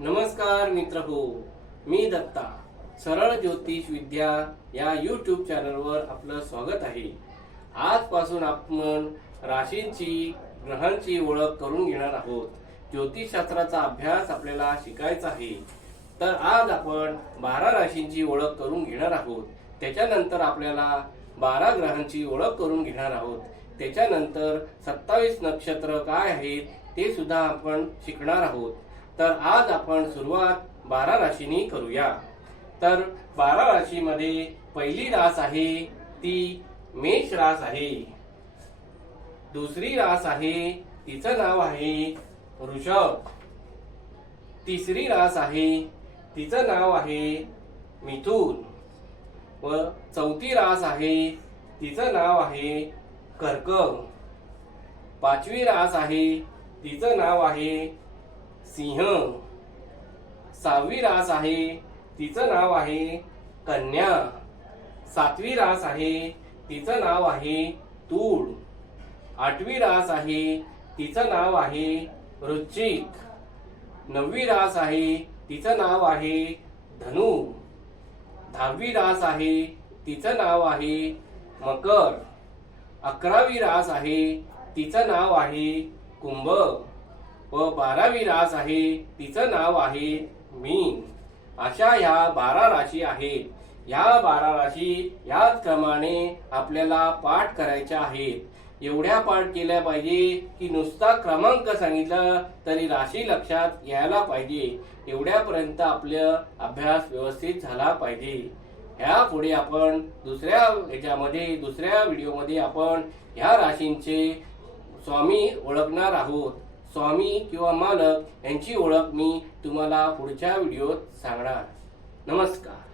नमस्कार मित्र हो, मी दत्ता. सरळ ज्योतिष विद्या या यूट्यूब चॅनलवर आपलं स्वागत आहे. आजपासून आपण राशींची ग्रहांची ओळख करून घेणार आहोत. ज्योतिषशास्त्राचा अभ्यास आपल्याला शिकायचा आहे. तर आज आपण 12 राशींची ओळख करून घेणार आहोत. त्याच्यानंतर आपल्याला 12 ग्रहांची ओळख करून घेणार आहोत. त्याच्यानंतर 27 नक्षत्र काय आहेत ते सुद्धा आपण शिकणार आहोत. तर आज आपण सुरुवात 12 राशींनी करूया. तर 12 राशीमध्ये पहिली रास आहे ती मेष रास आहे. दुसरी रास आहे तिचं नाव आहे वृषभ. तिसरी रास आहे तिचं नाव आहे मिथुन. व चौथी रास आहे तिचं नाव आहे कर्क. पाचवी रास आहे तिचं नाव आहे सिंह. सहावी रास आहे तिचं नाव आहे कन्या. सातवी रास आहे तिचं नाव आहे तूळ. आठवी रास आहे तिचं नाव आहे वृश्चिक. नववी रास आहे तिचं नाव आहे धनु. 10वी रास आहे तिचं नाव आहे मकर. 11वी रास आहे तिचं नाव आहे कुंभ. व 12वी रास आहे तिचं नाव आहे मीन. अशा ह्या 12 राशी आहेत. ह्या 12 राशी याच क्रमाने आपल्याला पाठ करायच्या आहेत. एवढ्या पाठ केल्या पाहिजे की नुसता क्रमांक सांगितला तरी राशी लक्षात यायला पाहिजे. एवढ्यापर्यंत आपला अभ्यास व्यवस्थित झाला पाहिजे. ह्या पुढे आपण दुसऱ्या व्हिडिओमध्ये आपण ह्या राशींचे स्वामी ओळखणार आहोत. स्वामी किंवा मालक यांची ओळख मी तुम्हाला पुढच्या व्हिडिओत सांगणार. नमस्कार.